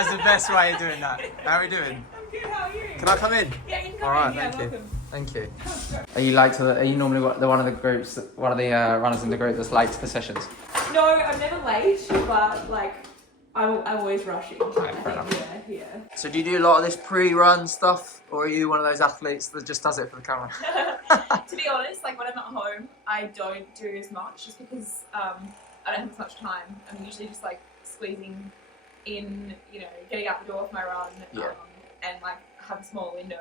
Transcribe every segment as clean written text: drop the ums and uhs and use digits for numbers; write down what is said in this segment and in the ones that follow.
That is the best way of doing that. How are we doing? I'm good, how are you? Can I come in? Yeah, you can come All right, in. Yeah, thank you. welcome. Thank you. Are you late to the? Are you normally one of the groups, one of the runners in the group that's late to the sessions? No, I'm never late, but like I'm always rushing. Right, fair enough. Yeah. So do you do a lot of this pre-run stuff, or are you one of those athletes that just does it for the camera? To be honest, like when I'm at home, I don't do as much just because I don't have as much time. I'm usually just like squeezing in, you know, getting out the door for my run, and like have a small window.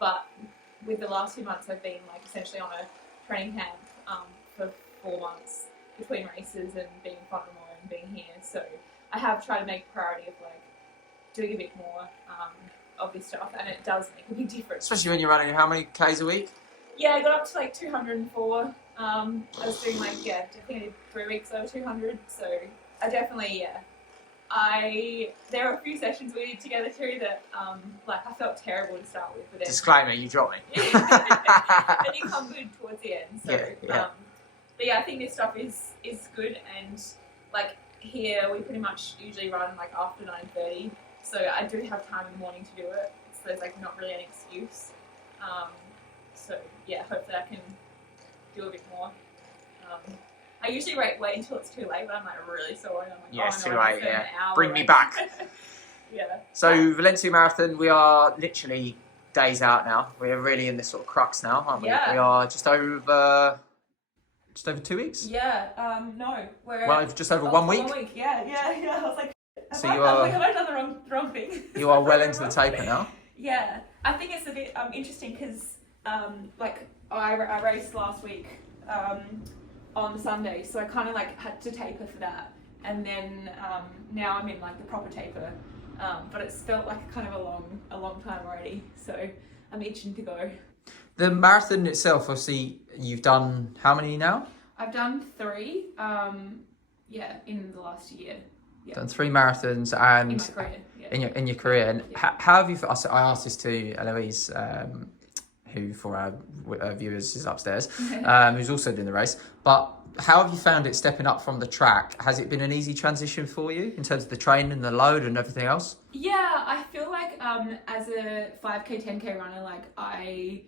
But with the last few months, I've been like essentially on a training camp for 4 months between races and being in front of them and being here. So I have tried to make a priority of like doing a bit more of this stuff, and it does make a big difference. Especially when you're running how many Ks a week? Yeah, I got up to like 204. I was doing like, I think I did 3 weeks over 200. So I definitely, there were a few sessions we did together too that like I felt terrible to start with. But then, Disclaimer, you dropped me. then you come good towards the end. So, but yeah, I think this stuff is good, and like here we pretty much usually run like after 9:30. So I do have time in the morning to do it. So there's like not really an excuse. So yeah, hopefully I can do a bit more. I usually wait until it's too late, but I'm like really sore and I'm like, yeah, it's too no, late. Yeah, bring me back. Yeah. So Valencia Marathon, we are literally days out now. We're really in this sort of crux now, aren't we? Yeah. We are just over 2 weeks. Yeah. No, we're well, just over 1 week. 1 week. Yeah. I was like, So have I done the wrong thing? You are well into the taper now. Yeah, I think it's a bit interesting because like I raced last week on Sunday, so I kind of like had to taper for that, and then now I'm in like the proper taper, but it's felt like kind of a long time already, so I'm itching to go. The marathon itself, obviously, you've done how many now? I've done 3, in the last year. Yeah. Done 3 marathons and in my career, in your career. And how have you? I asked this to Eloise, who for our viewers is upstairs, who's also doing the race. But how have you found it stepping up from the track? Has it been an easy transition for you in terms of the training and the load and everything else? Yeah, I feel like as a 5K, 10K runner, like I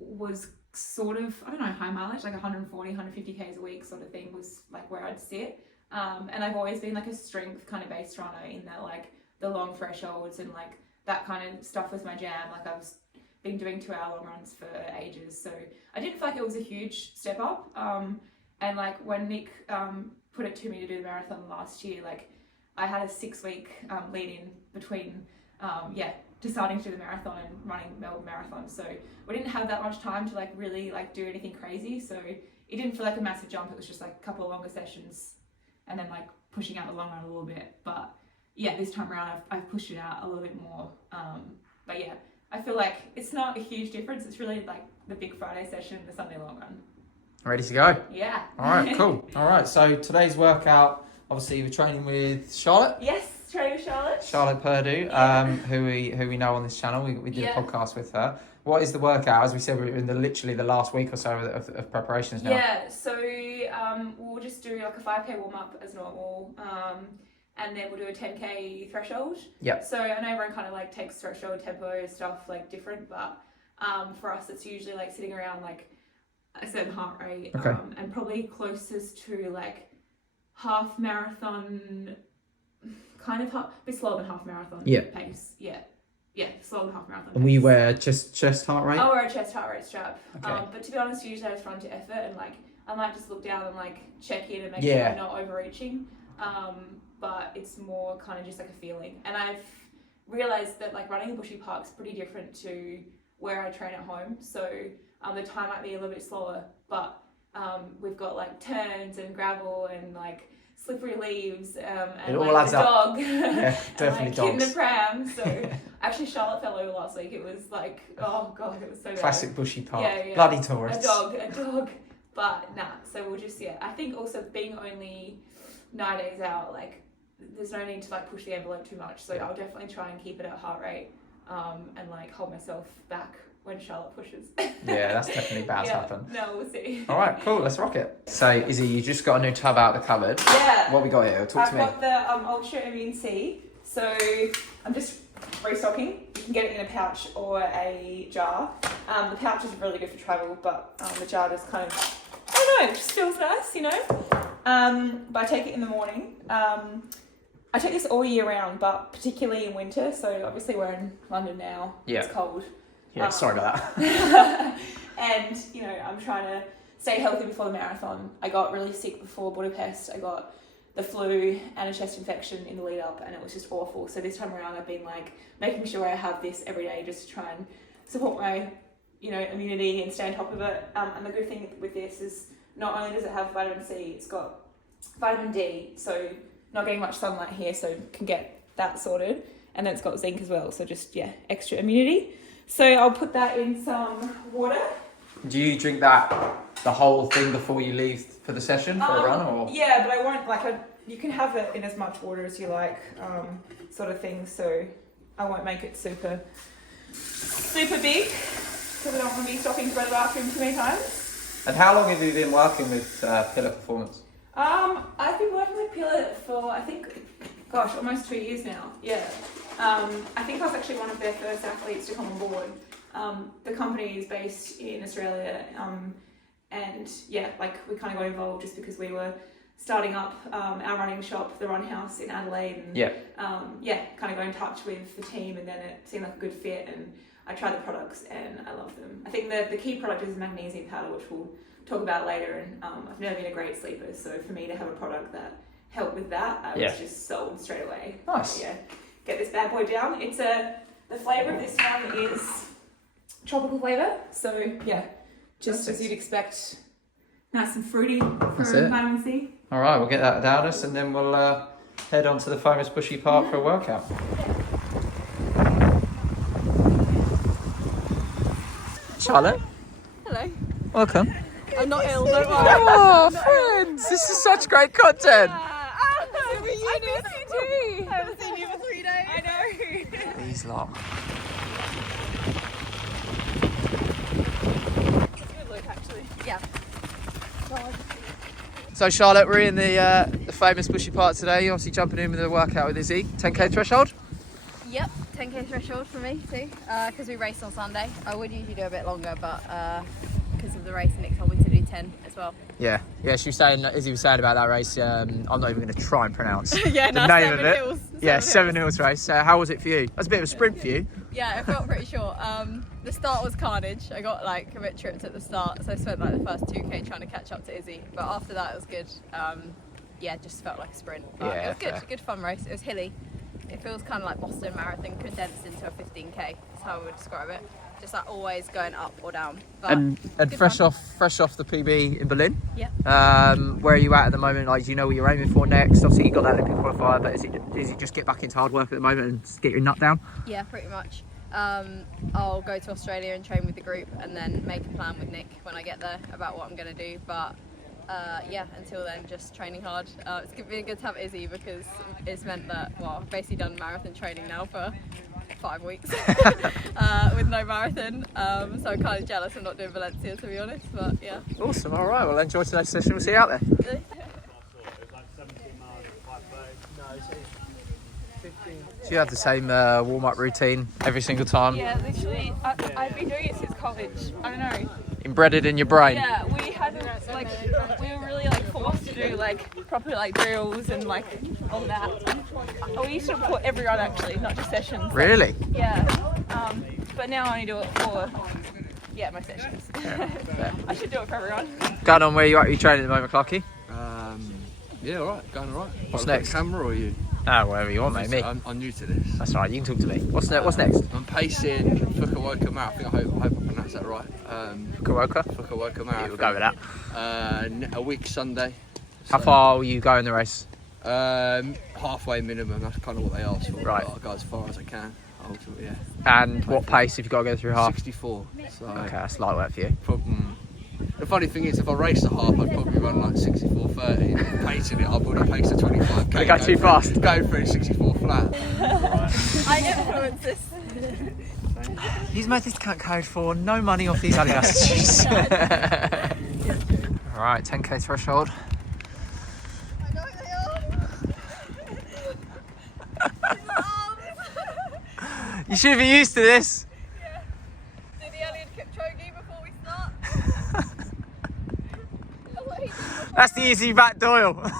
was sort of, I don't know, high mileage, like 140, 150 Ks a week sort of thing was like where I'd sit. And I've always been like a strength kind of based runner in that like the long thresholds and like that kind of stuff was my jam. Like I've been doing 2-hour long runs for ages. So I didn't feel like it was a huge step up. And like when Nick put it to me to do the marathon last year, like I had a 6-week lead in between, deciding to do the marathon and running Melbourne Marathon. So we didn't have that much time to like really like do anything crazy. So it didn't feel like a massive jump. It was just like a couple of longer sessions and then like pushing out the long run a little bit. But yeah, this time around I've pushed it out a little bit more. But yeah, I feel like it's not a huge difference. It's really like the big Friday session, the Sunday long run. Ready to go? Yeah. All right, cool. All right, so today's workout, obviously we're training with Charlotte. Yes, training with Charlotte. Charlotte Purdue, who we know on this channel. We did a podcast with her. What is the workout? As we said, we're in literally the last week or so of preparations now. Yeah, so we'll just do like a 5K warm up as normal, and then we'll do a 10K threshold. Yeah. So I know everyone kind of like takes threshold tempo stuff like different, but for us it's usually like sitting around like a certain heart rate, and probably closest to like half marathon, kind of a bit slower than half marathon pace. Yeah, slower than half marathon. And we wear chest heart rate? I wear a chest heart rate strap. Okay. But to be honest, usually I just run to effort and like I might just look down and like check in and make sure I'm not overreaching. But it's more kind of just like a feeling. And I've realised that like running in bushy park's pretty different to where I train at home. So the time might be a little bit slower, but we've got like turns and gravel and like slippery leaves and it all like adds a up. dog. Yeah, definitely and, like, dogs. Kid in the pram. So actually Charlotte fell over last week. It was like, oh god, it was so bad. Classic bushy park. Yeah. Bloody tourists. A dog. But nah, so we'll just, I think also being only 9 days out, like there's no need to like push the envelope too much. So I'll definitely try and keep it at heart rate and like hold myself back when Charlotte pushes. Yeah, that's definitely about to happen. No, we'll see. All right, cool. Let's rock it. So, Izzy, you just got a new tub out of the cupboard. Yeah. What we got here? Talk to me. I've got the Ultra Immune C. So I'm just restocking. You can get it in a pouch or a jar. The pouch is really good for travel, but the jar just kind of, I don't know, it just feels nice, you know. But I take it in the morning. I take this all year round, but particularly in winter. So obviously we're in London now. Yeah. It's cold. Yeah, sorry about that. And, you know, I'm trying to stay healthy before the marathon. I got really sick before Budapest. I got the flu and a chest infection in the lead up, and it was just awful. So this time around I've been like making sure I have this every day just to try and support my, you know, immunity and stay on top of it. And the good thing with this is not only does it have vitamin C, it's got vitamin D, so not getting much sunlight here, so can get that sorted. And then it's got zinc as well, so just, yeah, extra immunity. So I'll put that in some water. Do you drink that, the whole thing, before you leave for the session, for a run, or? Yeah, but I won't, you can have it in as much water as you like, sort of thing, so I won't make it super big, because I don't want to be stopping to go to the bathroom too many times. And how long have you been working with Pillar Performance? I've been working with Pillar for, I think, gosh, almost 2 years now, yeah. I think I was actually one of their first athletes to come on board. The company is based in Australia, and yeah, like we kind of got involved just because we were starting up our running shop, the Run House in Adelaide, and yeah, kind of got in touch with the team, and then it seemed like a good fit, and I tried the products and I love them. I think the key product is magnesium powder, which we'll talk about later, and I've never been a great sleeper, so for me to have a product that helped with that, I was just sold straight away. Nice. So, yeah, get this bad boy down. It's the flavour of this one is tropical flavour, so yeah, just as you'd expect, nice and fruity for vitamin C. All right, we'll get that down us, and then we'll head on to the famous bushy park for a workout. Charlotte. Hello. Welcome. I'm not ill, don't worry. Oh, friends, this is such great content. I've too. I haven't seen you for 3 days. I know. These lot. It's a good look, actually. Yeah. So Charlotte, we're in the famous bushy park today. You're obviously jumping in with a workout with Izzy. 10k threshold? Yep, 10k threshold for me too, because we raced on Sunday. I would usually do a bit longer, but because of the race, Nick told me to do 10 as well. Yeah. She was saying, Izzy was saying about that race, I'm not even going to try and pronounce the name of it. Hills. Seven Hills race. How was it for you? That's a bit of a sprint for you. Yeah, it felt pretty short. The start was carnage. I got like a bit tripped at the start, so I spent like the first 2k trying to catch up to Izzy. But after that, it was good. Yeah, it just felt like a sprint. But it was good. Fair. Good fun race. It was hilly. It feels kind of like Boston Marathon condensed into a 15k. That's how I would describe it. Just like always going up or down. But and fresh off the PB in Berlin. Yeah. Where are you at the moment? Like, do you know what you're aiming for next? Obviously, you got that Olympic qualifier, but is it just get back into hard work at the moment and get your nut down? Yeah, pretty much. I'll go to Australia and train with the group, and then make a plan with Nick when I get there about what I'm going to do. But yeah, until then, just training hard. It's been good to have Izzy because it's meant that, well, I've basically done marathon training now for 5 weeks with no marathon, so I'm kind of jealous I'm not doing Valencia, to be honest, but yeah. Awesome. All right, well, enjoy today's session. We'll see you out there. Do you have the same warm-up routine every single time? Yeah, literally. I've been doing it since college. I don't know. Embedded in your brain? Yeah, we hadn't, like, we were really, like, forced to do, like, proper, like, drills and, like, all that. Oh, we used to put every run, actually, not just sessions. Really? Yeah. But now I only do it for, my sessions. Fair. I should do it for everyone. Going on, where you at? Are you training at the moment, Clarky? Yeah, alright, going alright. What's next? Camera or you? Wherever you want, mate. Me. I'm new to this. That's right, you can talk to me. What's next? I'm pacing Fukuoka Marathon. I hope I pronounced that right. Fukuoka? Fukuoka Marathon. Yeah, we'll go with that. A week Sunday. How far will you go in the race? Halfway minimum, that's kind of what they ask for. Right. I'll go as far as I can, ultimately, yeah. And what pace if you've got to go through half? 64. So Okay, that's light work for you. the funny thing is, if I raced a half, I'd probably run like 64.30. Pacing it, I'd probably pace at 25k. You got too fast. Go for 64 flat. I influence this. Use my discount code for no money off these Adidas shoes. Alright, 10k threshold. I know they are. You should be used to this. Yeah. Do the Eliud Kipchoge before we start. That's what he did before. That's the Izzi Batt-Doyle. That's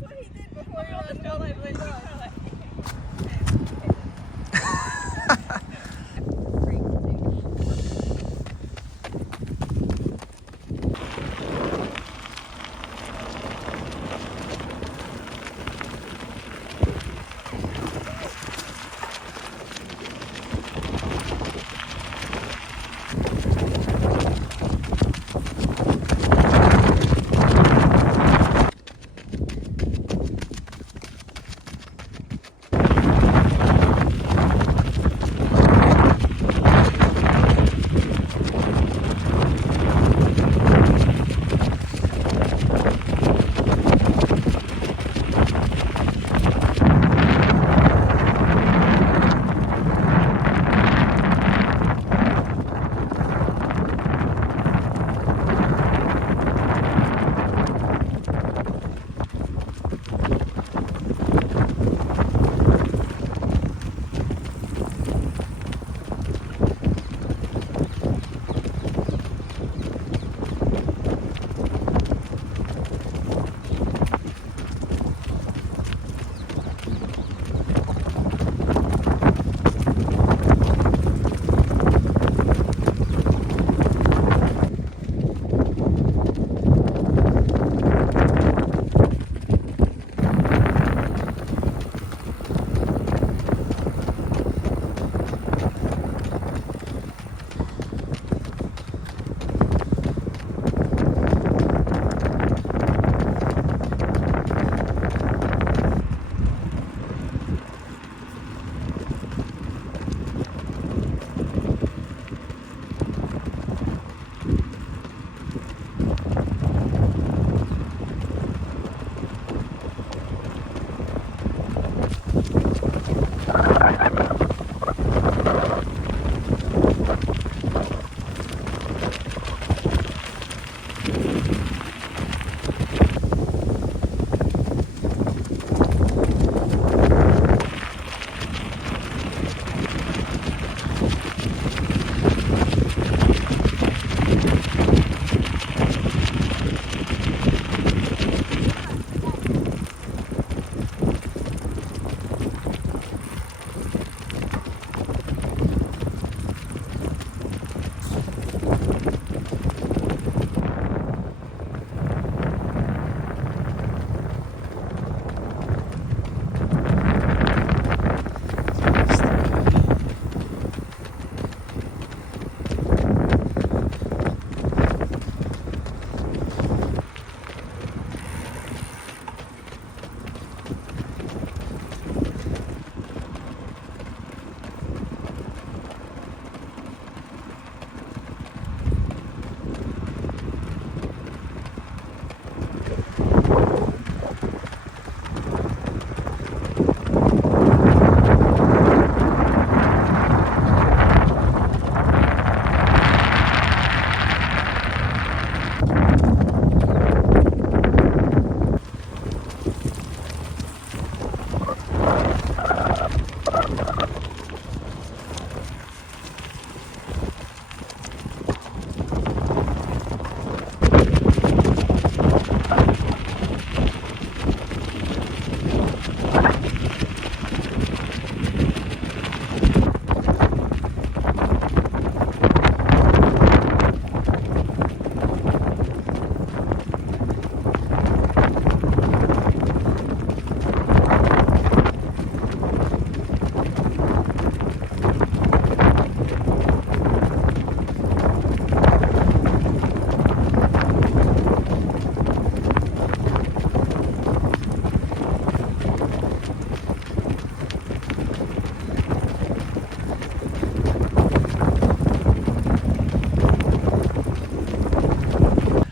what he did before he ran Charlotte Purdue.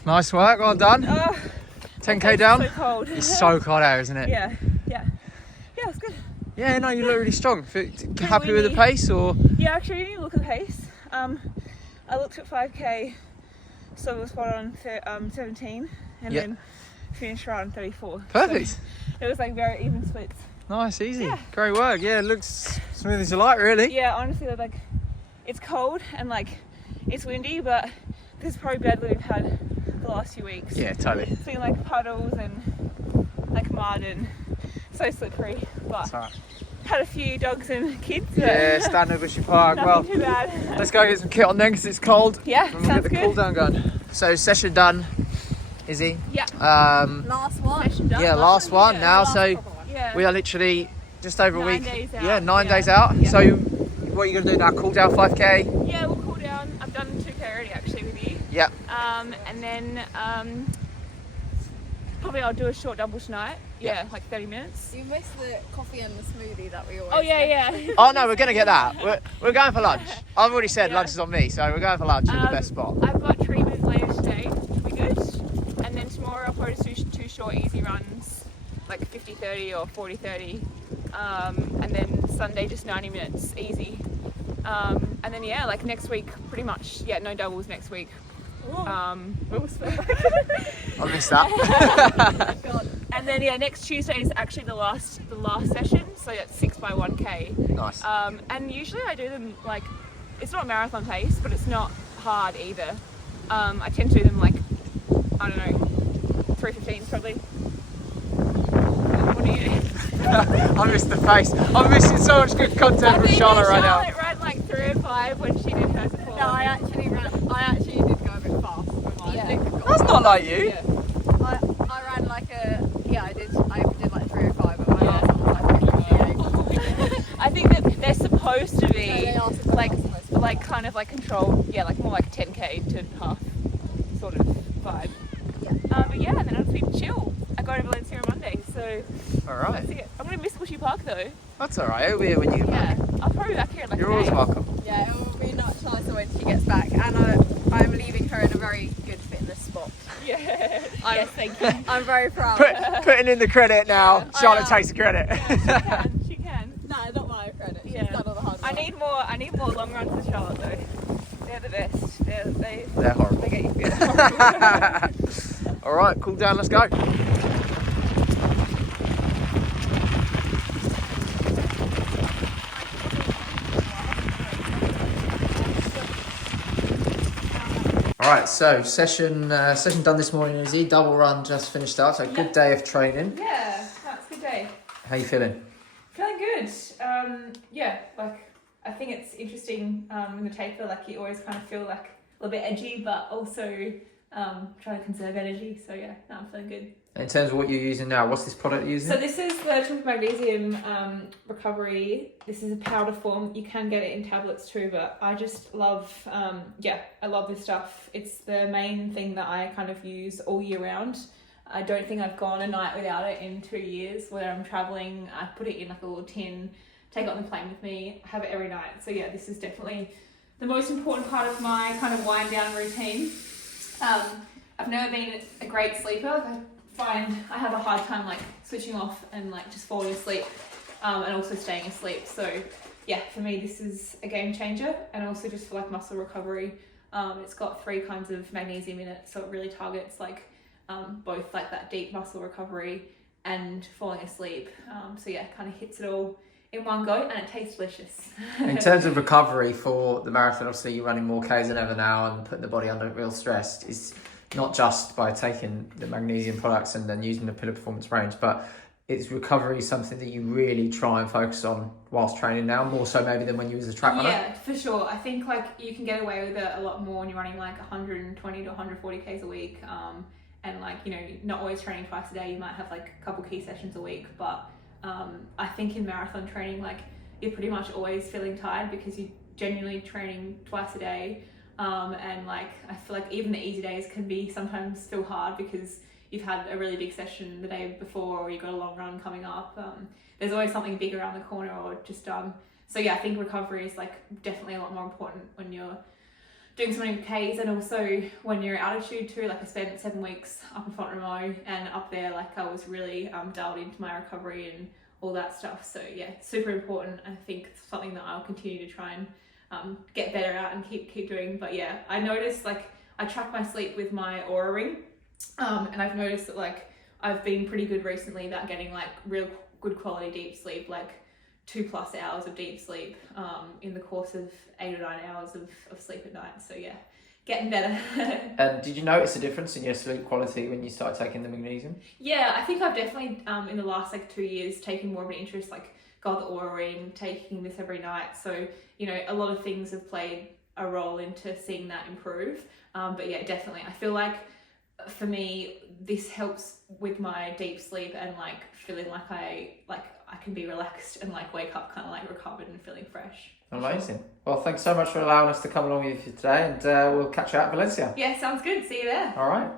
Nice work, well done. 10k down. So cold. It's so cold out, isn't it? Yeah, it's good. Yeah, no, you look really strong. Happy we with the need- pace, or? Yeah, actually, you look at the pace. I looked at 5k, so it was spot on 17, and Yeah. then finished around 34. Perfect. So it was like very even splits. Nice, easy. Yeah. Great work. Yeah, it looks Smooth as you like, really. Yeah, honestly, like, it's cold and like it's windy, but this is probably better than we've had the last few weeks. Yeah, totally. It's been like puddles and like mud and so slippery. But That's all right. had a few dogs and kids. Yeah, standard Bushy Park. Nothing Well, too bad. let's go get some kit on then because it's cold. Yeah, And we'll sounds get the good. cool down going. So session done, Izzy. Yeah. Last one. Yeah, last one yeah, now. last So proper one. Yeah. we are literally just over a 9 week. days out. Yeah, 9 Yeah. days out. Yeah. So what are you gonna do now? Cool down 5k. Yeah, we'll cool down. I've done 2k already actually with you. Yeah. And then probably I'll do a short double tonight. Yeah, like 30 minutes. You missed the coffee and the smoothie that we always Oh yeah, get. yeah. Oh no, we're gonna get that. We're going for lunch. I've already said Yeah. lunch is on me, so we're going for lunch in the best spot. I've got treatment later today, which will be good. And then tomorrow I'll probably do 2 short easy runs, like 50-30 or 40-30. And then Sunday just 90 minutes easy. And then yeah, like next week pretty much, yeah, no doubles next week. I missed that. And then yeah, next Tuesday is actually the last session, so that's 6 by 1k. Nice. And usually I do them like, it's not marathon pace, but it's not hard either. I tend to do them like, I don't know, 3:15 probably. What do you do? I missed the face. I'm missing so much good content from Charlotte right now. Charlotte ran like 3:05 when she did her before. No, I actually did go a bit fast with mine. Yeah. Nick got That's not like you. Yeah. I ran like I did like 3:05, but my last one was like 58. I think that they're supposed to be No, they are supposed to. like kind of like controlled, yeah, like more like a 10k to half sort of vibe. Yeah. But yeah, and then I'll be chill. I go to Valencia on Monday, so All right. that's it. I'm gonna miss Bushy Park though. That's all right. It'll be here when you get Yeah, back. I'll probably be back here in like You're a always day. welcome. Yeah, it will be much nicer when she gets back, and I'm leaving her in a very good fitness spot. Yeah. I'm- Yes, thank you. I'm very proud. Putting in the credit now. Yeah, Charlotte I am. takes the credit. She can. No, not my credit. She's Yeah. done all the hard work. I need more long runs with Charlotte though. They're the best. They're horrible. They get you good. All right, cool down. Let's go. All right, so session done this morning, Izzy. Double run just finished up. So good day of training. Yeah, that's a good day. How you feeling? Feeling good. Yeah, like I think it's interesting in the taper, like you always kind of feel like a little bit edgy, but also trying to conserve energy. So yeah, no, I'm feeling good. In terms of what you're using now, what's this product you're using? So this is the triple magnesium recovery. This is a powder form. You can get it in tablets too, but I just love, I love this stuff. It's the main thing that I kind of use all year round. I don't think I've gone a night without it in 2 years. Whether I'm traveling, I put it in like a little tin, take it on the plane with me, have it every night. So yeah, this is definitely the most important part of my kind of wind down routine. I've never been a great sleeper. I have a hard time like switching off and like just falling asleep and also staying asleep. So yeah, for me this is a game changer, and also just for like muscle recovery. It's got 3 kinds of magnesium in it, so it really targets like both like that deep muscle recovery and falling asleep. So yeah, kind of hits it all in one go, and it tastes delicious. In terms of recovery for the marathon, obviously you're running more Ks than ever now and putting the body under real stress. It's not just by taking the magnesium products and then using the Pillar Performance range, but is recovery something that you really try and focus on whilst training now, more so maybe than when you was a track runner? Yeah, for sure. I think like you can get away with it a lot more when you're running like 120 to 140 Ks a week, and like, you know, not always training twice a day. You might have like a couple key sessions a week, but I think in marathon training, like you're pretty much always feeling tired because you're genuinely training twice a day. And like I feel like even the easy days can be sometimes still hard because you've had a really big session the day before, or you've got a long run coming up. There's always something big around the corner, or just so yeah, I think recovery is like definitely a lot more important when you're doing so many Ks, and also when you're at altitude too. Like I spent 7 weeks up in Font Romeu, and up there like I was really dialed into my recovery and all that stuff. So yeah, super important. I think it's something that I'll continue to try and get better at and keep doing. But yeah, I noticed like I track my sleep with my Oura ring, and I've noticed that like I've been pretty good recently about getting like real good quality deep sleep, like 2+ hours of deep sleep in the course of 8 or 9 hours of sleep at night. So yeah, getting better. And did you notice a difference in your sleep quality when you started taking the magnesium? Yeah, I think I've definitely in the last 2 years taken more of an interest, got the Oura ring, taking this every night. So, a lot of things have played a role into seeing that improve. But yeah, definitely. I feel like for me, this helps with my deep sleep and feeling like I can be relaxed and wake up kind of recovered and feeling fresh. Amazing. Well, thanks so much for allowing us to come along with you today, and we'll catch you out at Valencia. Yeah, sounds good. See you there. All right.